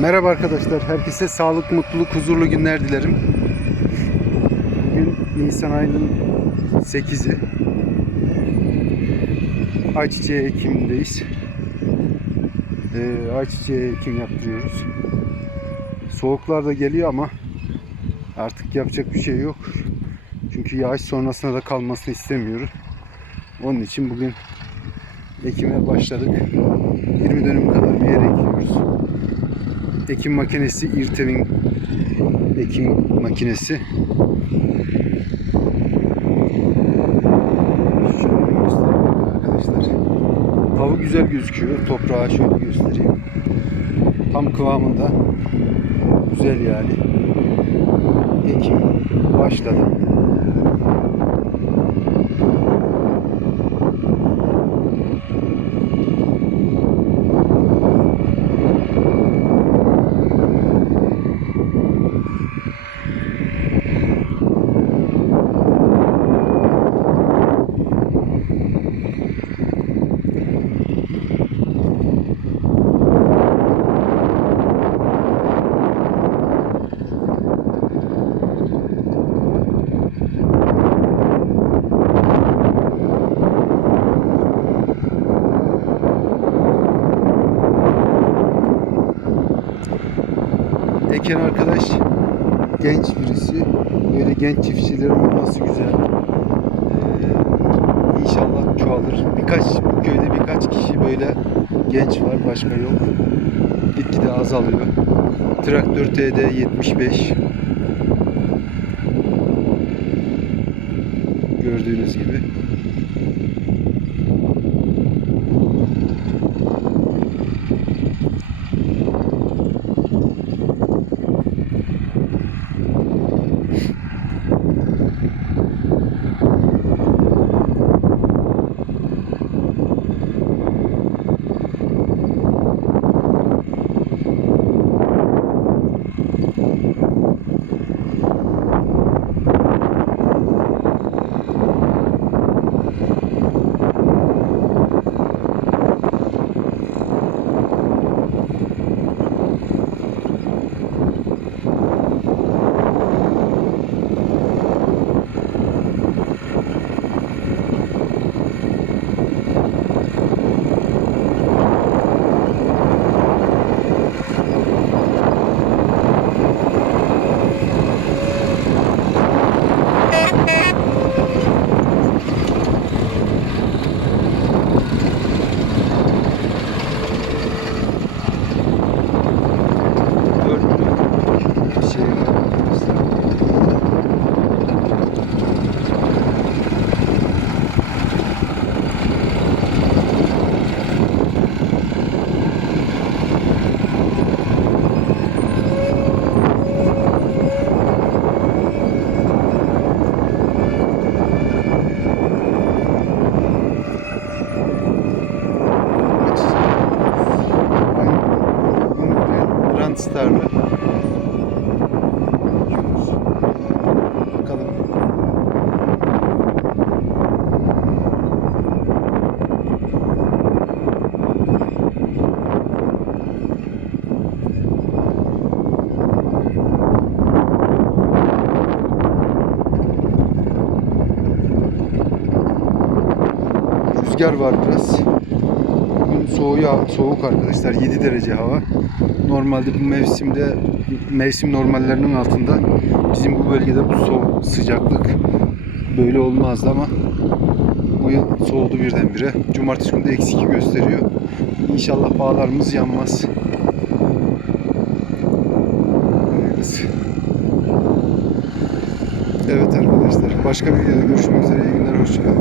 Merhaba arkadaşlar. Herkese sağlık, mutluluk, huzurlu günler dilerim. Bugün Nisan ayının 8'i. Ayçiçeği ekimindeyiz. Ee, ayçiçeği ekim yaptırıyoruz. Soğuklar da geliyor ama artık yapacak bir şey yok. Çünkü yağış sonrasında da kalmasını istemiyoruz. Onun için bugün ekime başladık. 20 dönüm kadar bir yer ekiyoruz. Ekim makinesi İrtev'in ekim makinesi. Şöyle göstereyim arkadaşlar. Hava güzel gözüküyor. Toprağı şöyle göstereyim. Tam kıvamında. Güzel yani. Ekim başladı. Eken arkadaş genç birisi. Böyle genç çiftçilerin olması güzel. Ee, inşallah çoğalır. Birkaç bu köyde birkaç kişi böyle genç var, başka yok. Gitgide azalıyor. Traktör TD 75. Gördüğünüz gibi. Rüzgar var biraz. Bugün soğuya, soğuk arkadaşlar. 7 derece hava. Normalde bu mevsimde mevsim normallerinin altında bizim bu bölgede bu soğuk sıcaklık böyle olmazdı ama bu yıl soğudu birdenbire. Cumartesi günü de eksi 2 gösteriyor. İnşallah bağlarımız yanmaz. Hayırlısı. Evet arkadaşlar başka bir videoda görüşmek üzere. İyi günler. Hoşçakalın.